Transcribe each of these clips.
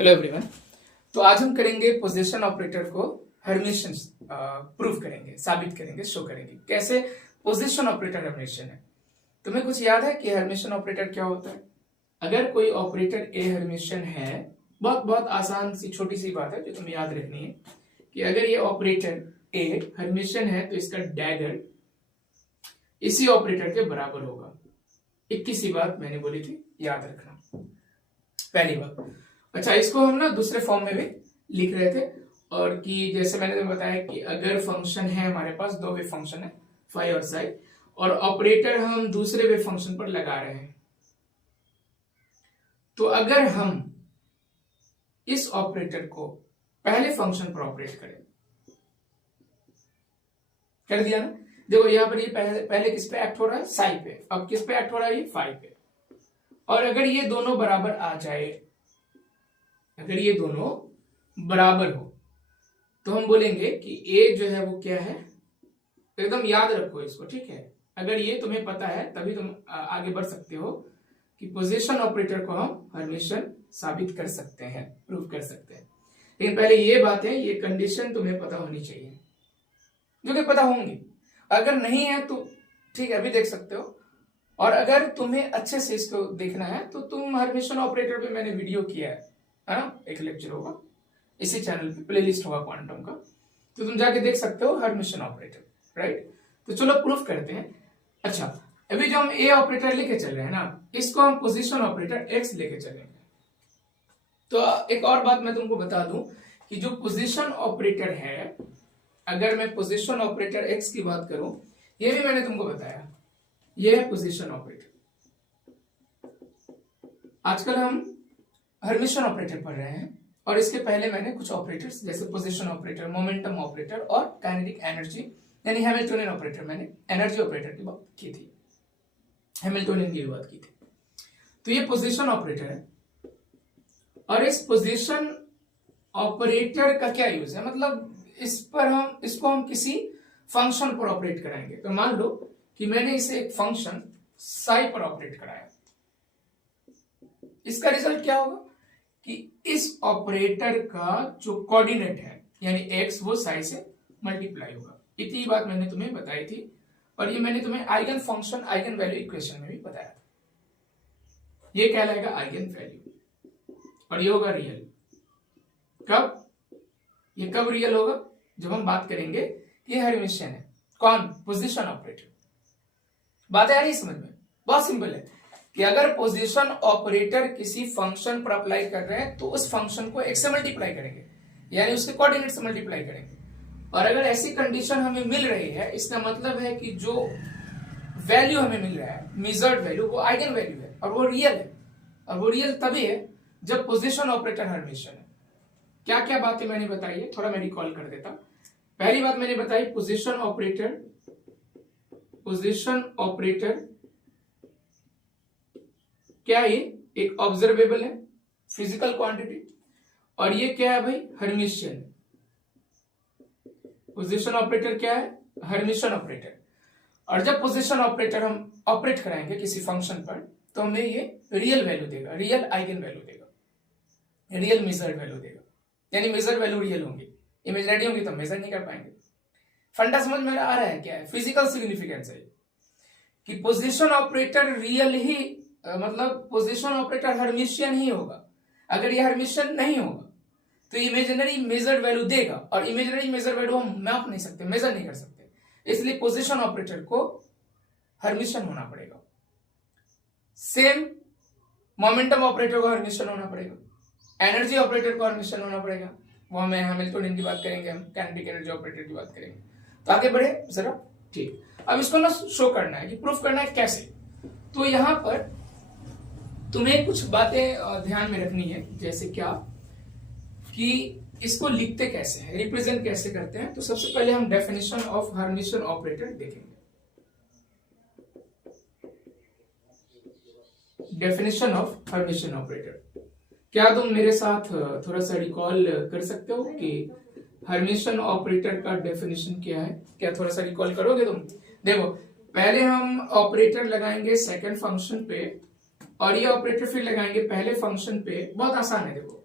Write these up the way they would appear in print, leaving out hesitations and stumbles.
Hello everyone. तो आज हम करेंगे पोजीशन ऑपरेटर को हर्मिशन प्रूफ करेंगे, साबित करेंगे, शो करेंगे कैसे पोजीशन ऑपरेटर हर्मिशन है। तुम्हें कुछ याद है कि हर्मिशन ऑपरेटर क्या होता है? अगर कोई ऑपरेटर ए हर्मिशन है, बहुत बहुत आसान सी छोटी सी बात है जो तुम्हें याद रखनी है कि अगर ये ऑपरेटर ए हर्मिशन है तो इसका डैगर इसी ऑपरेटर के बराबर होगा। 21 बात मैंने बोली थी, याद रखना पहली बात। अच्छा, इसको हम ना दूसरे फॉर्म में भी लिख रहे थे और कि जैसे मैंने तुम्हें बताया कि अगर फंक्शन है हमारे पास, दो वे फंक्शन है फाई और साई, और ऑपरेटर हम दूसरे वे फंक्शन पर लगा रहे हैं, तो अगर हम इस ऑपरेटर को पहले फंक्शन पर ऑपरेट करें, कर दिया ना। देखो यहां पर ये पहले किस पे एक्ट हो रहा है? साई पे। अब किस पे एक्ट हो रहा है? ये फाई पे। और अगर ये दोनों बराबर आ जाए, अगर ये दोनों बराबर हो तो हम बोलेंगे कि ए जो है वो क्या है, एकदम याद रखो इसको, ठीक है। अगर ये तुम्हें पता है तभी तुम आगे बढ़ सकते हो कि पोजीशन ऑपरेटर को हम हर्मिशन साबित कर सकते हैं, प्रूव कर सकते हैं। लेकिन पहले ये बात है, ये कंडीशन तुम्हें पता होनी चाहिए, जो कि पता होंगी। अगर नहीं है तो ठीक है, अभी देख सकते हो। और अगर तुम्हें अच्छे से इसको देखना है तो तुम हर्मिशन ऑपरेटर पे मैंने वीडियो किया है ना, एक लेक्चर होगा इसी चैनल पे, प्लेलिस्ट होगा क्वांटम का, तो तुम जाके देख सकते हो हर्मिशन ऑपरेटर, राइट। तो चलो प्रूफ करते हैं। अच्छा, अभी जो हम ए ऑपरेटर लेके चल रहे हैं ना, इसको हम पोजीशन ऑपरेटर एक्स लेके चलेंगे। तो एक और बात मैं तुमको बता दूं कि जो पोजीशन ऑपरेटर है, अगर मैं पोजीशन ऑपरेटर एक्स की बात करूं, ये भी मैंने तुमको बताया, ये है पोजीशन ऑपरेटर। आजकल हम हर्मिशन ऑपरेटर पढ़ रहे हैं और इसके पहले मैंने कुछ ऑपरेटर्स जैसे पोजीशन ऑपरेटर, मोमेंटम ऑपरेटर और काइनेटिक एनर्जी यानी हैमिल्टोनियन ऑपरेटर, मैंने एनर्जी ऑपरेटर की बात की थी, हैमिल्टोनियन की बात की थी। तो ये पोजीशन ऑपरेटर है और इस पोजीशन ऑपरेटर का क्या यूज है, मतलब इसको हम किसी फंक्शन पर ऑपरेट कराएंगे। तो मान लो कि मैंने इसे एक फंक्शन साई पर ऑपरेट कराया, इसका रिजल्ट क्या होगा कि इस ऑपरेटर का जो कोऑर्डिनेट है यानी एक्स, वो साई से मल्टीप्लाई होगा। इतनी बात मैंने तुम्हें बताई थी और ये मैंने तुम्हें eigen function, eigen value equation में भी बताया था। ये कहलाएगा आइगन वैल्यू और ये होगा रियल। कब? ये कब रियल होगा? जब हम बात करेंगे कि ये हर्मिशन है। कौन? Position operator. बात आ रही समझ में? बहुत सिंपल है कि अगर पोजीशन ऑपरेटर किसी फंक्शन पर अप्लाई कर रहे हैं तो उस फंक्शन को एक्स से मल्टीप्लाई करेंगे, यानी उसके कोऑर्डिनेट से मल्टीप्लाई करेंगे। और अगर ऐसी कंडीशन हमें मिल रही है, इसका मतलब है कि जो वैल्यू हमें मिल रहा है, मेजर्ड वैल्यू, वो आइगन वैल्यू है और वो रियल है। और वो रियल तभी है जब पोजीशन ऑपरेटर हर्मिशन है। क्या क्या बातें मैंने बताई है, थोड़ा मैं रिकॉल कर देता। पहली बात मैंने बताई, पोजीशन ऑपरेटर क्या? ये एक ऑब्जर्वेबल है, फिजिकल क्वांटिटी, और ये क्या है भाई? हर्मिशियन। पोजीशन ऑपरेटर क्या है? Hermitian operator. और जब पोजीशन ऑपरेटर हम ऑपरेट कराएंगे किसी फंक्शन पर तो हमें ये रियल वैल्यू देगा, रियल आइगन वैल्यू देगा, रियल मेजर्ड वैल्यू देगा। यानी मेजर्ड वैल्यू रियल होंगी, इमेजिनरी होंगी तो मेजर नहीं कर पाएंगे। फंडा समझ में आ रहा है? क्या है फिजिकल सिग्निफिकेंस है कि पोजीशन ऑपरेटर रियल ही, मतलब पोजीशन ऑपरेटर हर्मिशियन ही होगा। अगर ये हर्मिशियन नहीं होगा तो इमेजिनरी मेजर्ड वैल्यू देगा, और इमेजिनरी मेजर वैल्यू हम माप नहीं सकते, मेजर नहीं कर सकते, इसलिए पोजीशन ऑपरेटर को हर्मिशियन होना पड़ेगा। सेम मोमेंटम ऑपरेटर को हर्मिशियन होना पड़ेगा, एनर्जी ऑपरेटर को हर्मिशियन होना पड़ेगा, वो हमें हैमिल्टोनियन की बात करेंगे, हम काइनेटिक एनर्जी ऑपरेटर की बात करेंगे। तो आगे बढ़े जरा, ठीक। अब इसको ना शो करना है कि प्रूफ करना है कैसे। तो यहां पर तुम्हें कुछ बातें ध्यान में रखनी है, जैसे क्या कि इसको लिखते कैसे हैं, रिप्रेजेंट कैसे करते हैं। तो सबसे पहले हम डेफिनेशन ऑफ हर्मिशन ऑपरेटर देखेंगे। डेफिनेशन ऑफ हर्मिशन ऑपरेटर, क्या तुम मेरे साथ थोड़ा सा रिकॉल कर सकते हो कि हर्मिशन ऑपरेटर का डेफिनेशन क्या है? क्या थोड़ा सा रिकॉल करोगे तुम? देखो, पहले हम ऑपरेटर लगाएंगे सेकंड फंक्शन पे और ये ऑपरेटर फिर लगाएंगे पहले फंक्शन पे। बहुत आसान है, देखो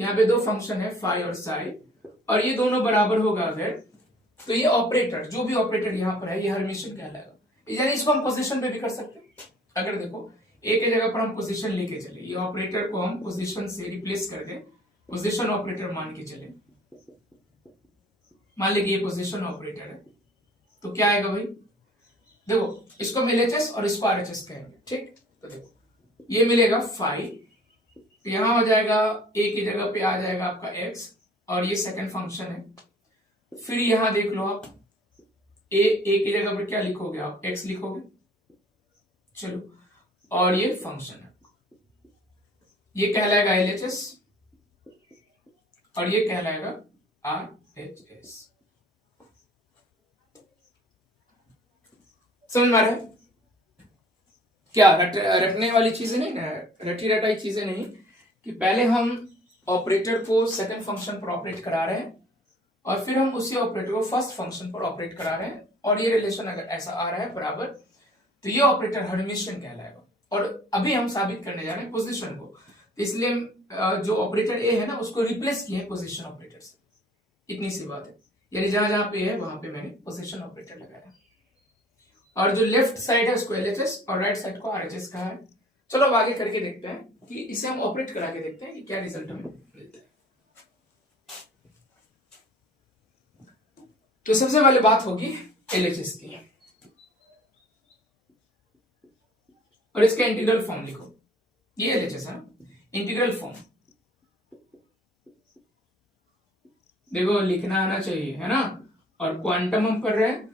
यहाँ पे दो फंक्शन है फाई और साई, और ये दोनों बराबर होगा अगर, तो ये ऑपरेटर, जो भी ऑपरेटर यहाँ पर है, ये हर्मिशियन कहलाएगा। यानी इसको हम पोजीशन पे भी कर सकते हैं। अगर देखो एक ही जगह पर हम पोजीशन लेके चले, ये ऑपरेटर को हम पोजीशन से रिप्लेस कर दे, पोजीशन ऑपरेटर मान के चले, मान लीजिए ये पोजीशन ऑपरेटर है, तो क्या आएगा भाई, देखो इसको हम LHS और इसको RHS कहेंगे, ठीक। तो देखो ये मिलेगा फाई, तो यहां हो जाएगा ए की जगह पे आ जाएगा आपका x, और ये सेकंड फंक्शन है। फिर यहां देख लो आप, ए की जगह पर क्या लिखोगे आप, x लिखोगे, चलो, और ये फंक्शन है, ये कहलाएगा LHS और ये कहलाएगा RHS। समझ में आ रहा है क्या? रटने वाली चीजें नहीं ना, रटी रटाई चीजें नहीं, कि पहले हम ऑपरेटर को सेकंड फंक्शन पर ऑपरेट करा रहे हैं और फिर हम उसी ऑपरेटर को फर्स्ट फंक्शन पर ऑपरेट करा रहे हैं, और ये रिलेशन अगर ऐसा आ रहा है बराबर, तो ये ऑपरेटर हर्मिशियन कहलाएगा। और अभी हम साबित करने जा रहे हैं पोजीशन को, तो इसलिए जो ऑपरेटर ए है ना, उसको रिप्लेस किया है पोजीशन ऑपरेटर से, इतनी सी बात है। यानी जहां जहां पे है वहां पे मैंने पोजीशन ऑपरेटर लगाया, और जो लेफ्ट साइड है उसको LHS और राइट साइड को RHS कहा है। चलो अब आगे करके देखते हैं कि इसे हम ऑपरेट करा के देखते हैं कि क्या रिजल्ट हमें मिलता है। तो सबसे पहले बात होगी LHS की, और इसका इंटीग्रल फॉर्म लिखो, ये LHS है ना, इंटीग्रल फॉर्म देखो लिखना आना चाहिए, है ना। और क्वांटम हम पढ़ रहे हैं,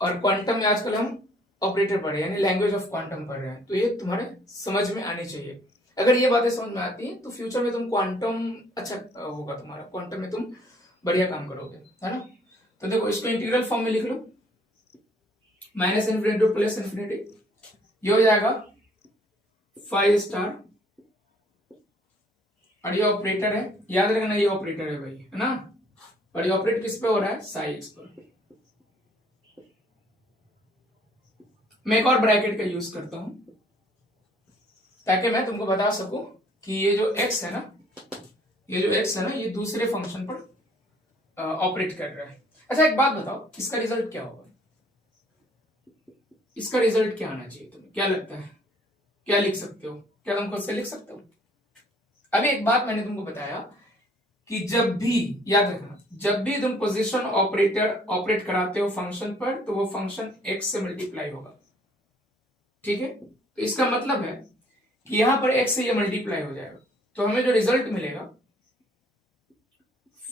और क्वांटम में आजकल हम ऑपरेटर पढ़ रहे हैं, यानी लैंग्वेज ऑफ क्वांटम पढ़ रहे हैं, तो ये तुम्हारे समझ में आनी चाहिए। अगर ये बातें समझ में आती हैं तो फ्यूचर में तुम क्वांटम अच्छा होगा तुम्हारा, क्वांटम में तुम बढ़िया काम करोगे, है ना। तो देखो इसको इंटीग्रल फॉर्म में लिख लो, minus infinity to plus infinity, ये हो जाएगा 5 स्टार, और ये ऑपरेटर है, याद रखना ये ऑपरेटर है भाई, है ना। और ये ऑपरेट किस पे हो रहा है, साई एक्स पर। मैं एक और ब्रैकेट का यूज करता हूं ताकि मैं तुमको बता सकूं कि ये जो x है ना, ये जो x है ना, ये दूसरे फंक्शन पर ऑपरेट कर रहा है। अच्छा एक बात बताओ, इसका रिजल्ट क्या होगा, इसका रिजल्ट क्या आना चाहिए तुम्हें, क्या लगता है, क्या लिख सकते हो, क्या तुम खुद से लिख सकते हो? अभी एक बात मैंने तुमको बताया कि जब भी, याद रखना, जब भी तुम पोजीशन ऑपरेटर ऑपरेट कराते हो फंक्शन पर, तो वो फंक्शन x से मल्टीप्लाई होगा, ठीक है। तो इसका मतलब है कि यहां पर x से ये मल्टीप्लाई हो जाएगा, तो हमें जो रिजल्ट मिलेगा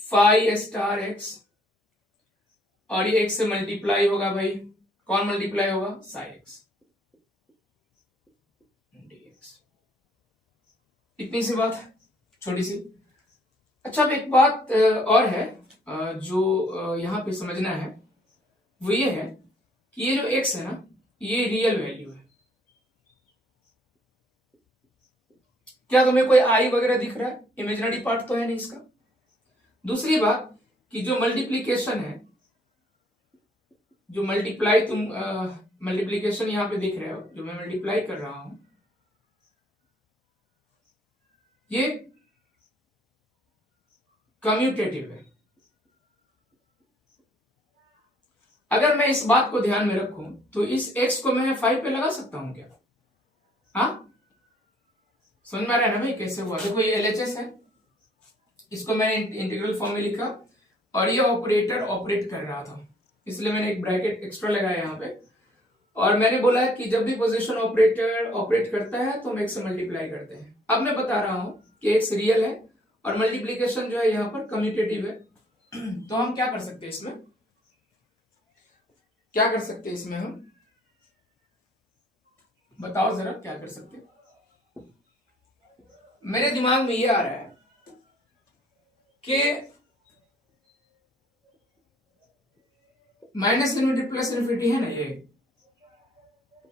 फाई स्टार x, और ये x से मल्टीप्लाई होगा भाई, कौन मल्टीप्लाई होगा, साई x dx। इतनी सी बात, छोटी सी। अच्छा अब एक बात और है जो यहां पे समझना है, वो ये है कि ये जो x है ना, ये रियल वैल्यू है। क्या तुम्हें कोई आई वगैरह दिख रहा है, इमेजिनरी पार्ट तो है नहीं इसका। दूसरी बात कि जो मल्टीप्लीकेशन है, जो मल्टीप्लाई तुम मल्टीप्लीकेशन यहां पे दिख रहे हो, जो मैं मल्टीप्लाई कर रहा हूं, ये कम्यूटेटिव है। अगर मैं इस बात को ध्यान में रखूं तो इस x को मैं 5 पे लगा सकता हूं क्या? हाँ समझ में आ रहा है ना भाई कैसे हुआ? देखो ये LHS है, इसको मैंने इंटीग्रल फॉर्म में लिखा, और ये ऑपरेटर ऑपरेट कर रहा था, इसलिए मैंने एक ब्रैकेट एक्स्ट्रा लगाया यहाँ पे, और मैंने बोला कि जब भी पोजीशन ऑपरेटर ऑपरेट करता है तो हम x से मल्टीप्लाई करते हैं। अब मैं बता रहा हूं कि x रियल है और मल्टीप्लीकेशन जो है यहाँ पर कम्यूटेटिव है। तो हम क्या कर सकते हैं इसमें, क्या कर सकते हैं इसमें, हम बताओ जरा क्या कर सकते हैं। मेरे दिमाग में ये आ रहा है कि माइनस इन्फिनिटी प्लस इन्फिनिटी है ना ये,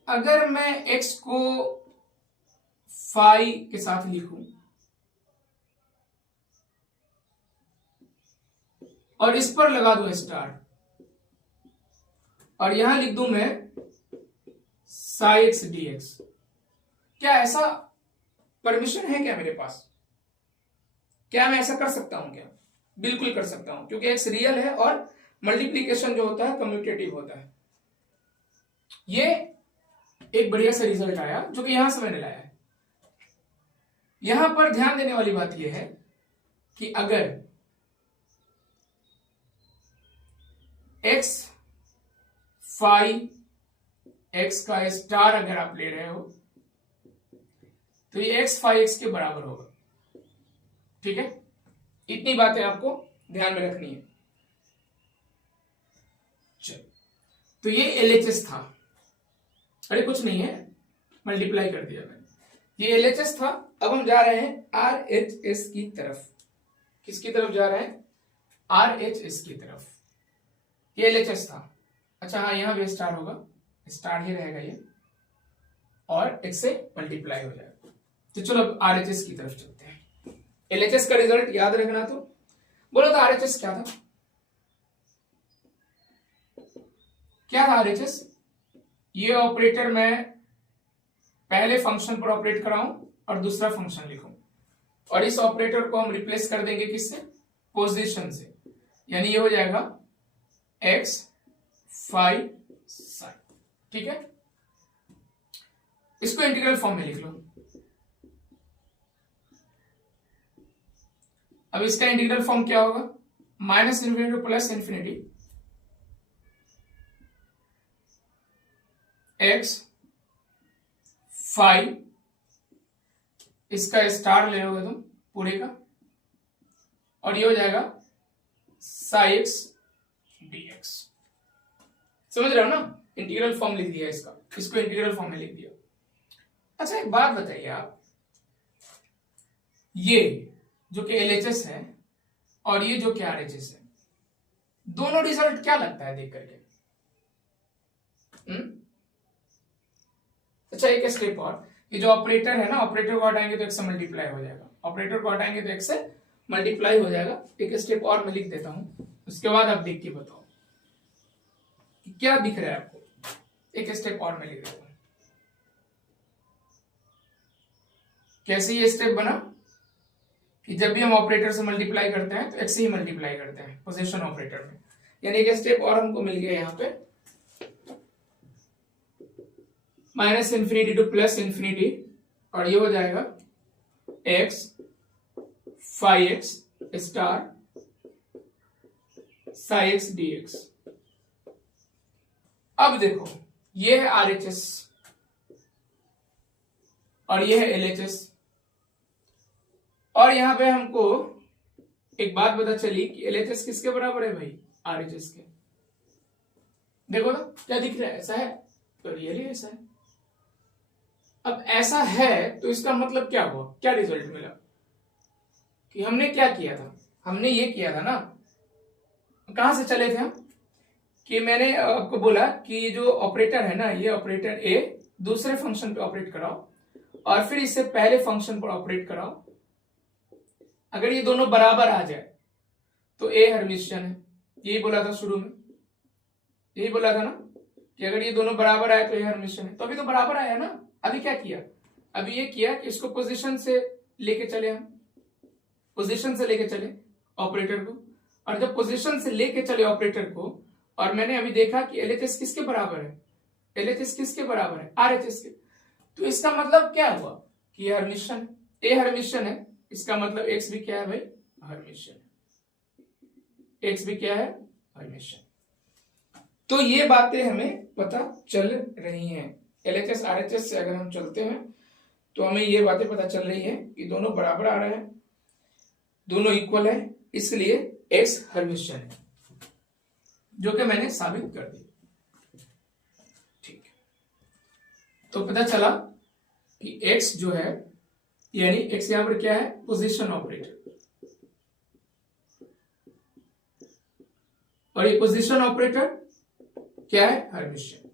अगर मैं x को फाई के साथ लिखूं और इस पर लगा दूं स्टार, और यहां लिख दूं मैं साई एक्स dx, क्या ऐसा परमिशन है क्या मेरे पास? क्या मैं ऐसा कर सकता हूं क्या? बिल्कुल कर सकता हूं, क्योंकि एक्स रियल है और मल्टीप्लीकेशन जो होता है कम्यूटेटिव होता है। ये एक बढ़िया सा रिजल्ट आया जो कि यहां से मैंने लाया है। यहां पर ध्यान देने वाली बात यह है कि अगर एक्स फाई एक्स का स्टार अगर आप ले रहे हो तो ये एक्स फाई एक्स के बराबर होगा। ठीक है, इतनी बातें आपको ध्यान में रखनी है। चलो, तो ये एलएचएस था। अरे कुछ नहीं है, मल्टीप्लाई कर दिया मैंने। ये एलएचएस था। अब हम जा रहे हैं आरएचएस की तरफ। किसकी तरफ जा रहे हैं? आरएचएस की तरफ। ये एलएचएस था। अच्छा हाँ, यहां भी स्टार होगा, स्टार ही रहेगा ये, और एक से मल्टीप्लाई हो जाएगा। तो चलो अब आरएचएस की तरफ चलते हैं। एलएचएस का रिजल्ट याद रखना। तो बोलो तो आरएचएस क्या था? क्या था आरएचएस? ये ऑपरेटर मैं पहले फंक्शन पर ऑपरेट कराऊं और दूसरा फंक्शन लिखूं, और इस ऑपरेटर को हम रिप्लेस कर देंगे किससे? पोजीशन से। यानी ये हो जाएगा एक्स फाई साइन। ठीक है, इसको इंटीग्रल फॉर्म में लिख लो। अब इसका इंटीग्रल फॉर्म क्या होगा? Minus infinity to plus infinity x phi, इसका स्टार ले लोगे तुम पूरे का, और ये हो जाएगा साई एक्स डीएक्स। समझ रहे हो ना? इंटीग्रल फॉर्म लिख दिया इसका, इसको इंटीग्रल फॉर्म में लिख दिया। अच्छा एक बात बताइए आप, ये जो कि एलएचएस है और ये जो कि आरएचएस है, दोनों रिजल्ट क्या लगता है देख करके? अच्छा एक स्टेप और, ये जो ऑपरेटर है ना, ऑपरेटर को हटाएंगे तो एक से मल्टीप्लाई हो जाएगा, ऑपरेटर को हटाएंगे तो एक से मल्टीप्लाई हो जाएगा। एक स्टेप और मैं लिख देता हूं, उसके बाद आप देख के बताओ कि क्या दिख रहा है आपको। एक स्टेप और मैं लिख देता हूं। कैसे ये स्टेप बना कि जब भी हम ऑपरेटर से मल्टीप्लाई करते हैं तो एक्स से ही मल्टीप्लाई करते हैं पोजीशन ऑपरेटर में। यानी एक स्टेप और हमको मिल गया यहां पे, minus infinity to plus infinity, और ये हो जाएगा x phi x star psi x dx. अब देखो, ये है आरएचएस और ये है एलएचएस, और यहां पे हमको एक बात पता चली कि एलएचएस किसके बराबर है भाई? आरएचएस के। देखो ना क्या दिख रहा है, ऐसा है तो रियली ऐसा है। अब ऐसा है तो इसका मतलब क्या हुआ, क्या रिजल्ट मिला कि हमने क्या किया था? हमने ये किया था ना, कहां से चले थे हम, कि मैंने आपको बोला कि जो ऑपरेटर है ना, ये ऑपरेटर ए दूसरे फंक्शन पे ऑपरेट कराओ और फिर इससे पहले फंक्शन पर ऑपरेट कराओ। अगर ये दोनों बराबर आ जाए तो ए हर्मिशियन है। यही बोला था शुरू में, यही बोला था ना कि अगर ये दोनों बराबर आए तो ए हर्मिशियन है। तो अभी तो बराबर आया ना। अभी क्या किया? अभी ये किया कि इसको पोजीशन से लेके चले, हम पोजीशन से लेके चले ऑपरेटर को, और जब पोजीशन से लेके चले ऑपरेटर को, और मैंने अभी देखा कि एलएचएस किसके बराबर है? एलएचएस किसके बराबर है? आरएचएस के। तो इसका मतलब क्या हुआ कि ये हर्मिशियन है, ए हर्मिशियन है। इसका मतलब एक्स भी क्या है भाई? हर्मिशियन। एक्स भी क्या है? हर्मिशियन। तो ये बातें हमें पता चल रही हैं। एलएचएस आरएचएस से अगर हम चलते हैं तो हमें ये बातें पता चल रही है कि दोनों बराबर आ रहे हैं, दोनों इक्वल है, इसलिए एक्स हर्मिशियन है, जो कि मैंने साबित कर दिया। ठीक है, तो पता चला कि एक्स जो है, यानी एक्स यहां पर क्या है? पोजीशन ऑपरेटर, और ये पोजीशन ऑपरेटर क्या है? हर्मिशियन।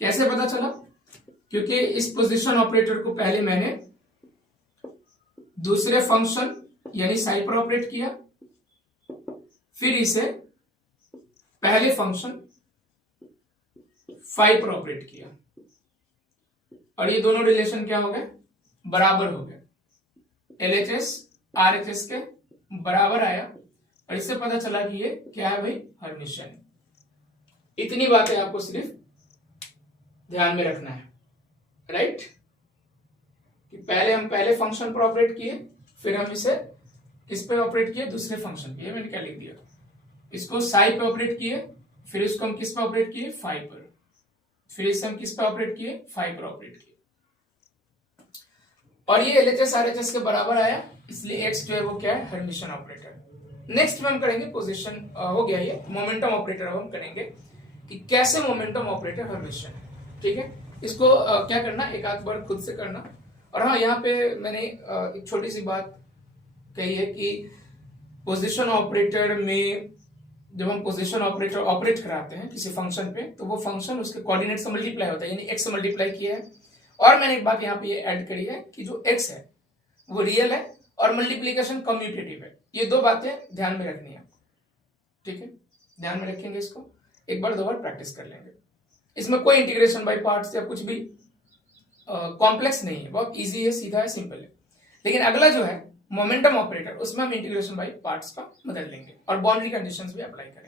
कैसे पता चला? क्योंकि इस पोजीशन ऑपरेटर को पहले मैंने दूसरे फंक्शन यानी साई पर ऑपरेट किया, फिर इसे पहले फंक्शन फाई पर ऑपरेट किया, और ये दोनों रिलेशन क्या हो गए? बराबर हो गए। LHS RHS के बराबर आया और इससे पता चला कि ये क्या है भाई, हर्मिशियन। इतनी बातें आपको सिर्फ ध्यान में रखना है, राइट। कि पहले हम पहले फंक्शन पर ऑपरेट किए, फिर हम इसे किस पे ऑपरेट किए, दूसरे फंक्शन पे। मैंने क्या लिख दिया, इसको साई पे ऑपरेट किए, फिर इसको हम किस पे ऑपरेट किए, फाई पर, फिर इसे हम किस पे ऑपरेट किए, फाई पर ऑपरेट किए, और ये LHS RHS के बराबर आया, इसलिए X जो है वो क्या है, हर्मिशियन ऑपरेटर। नेक्स्ट में हम करेंगे पोजीशन, हो गया ये मोमेंटम ऑपरेटर। अब हम करेंगे कि कैसे मोमेंटम ऑपरेटर हर्मिशियन है, ठीक है। इसको क्या करना, एक आध बार खुद से करना। और हाँ, यहाँ पे मैंने एक छोटी सी बात कही है कि पोजीशन ऑपरेटर में जब हम पोजीशन ऑपरेटर ऑपरेट कराते हैं किसी फंक्शन पे, तो वो फंक्शन उसके कोऑर्डिनेट से मल्टीप्लाई होता है, यानी x से मल्टीप्लाई किया है। और मैंने एक बात यहाँ पे ये ऐड करी है कि जो x है वो रियल है और मल्टीप्लीकेशन कम्यूटेटिव है। ये दो बातें ध्यान में रखनी है, ठीक है। ध्यान में रखेंगे, इसको एक बार दो बार प्रैक्टिस कर लेंगे। इसमें कोई इंटीग्रेशन बाय पार्ट्स या कुछ भी कॉम्प्लेक्स नहीं है, बहुत इजी है, सीधा है, सिंपल है। लेकिन अगला जो है मोमेंटम ऑपरेटर, उसमें हम इंटीग्रेशन बाय पार्ट्स का बदल लेंगे और बाउंड्री कंडीशंस भी अप्लाई करेंगे।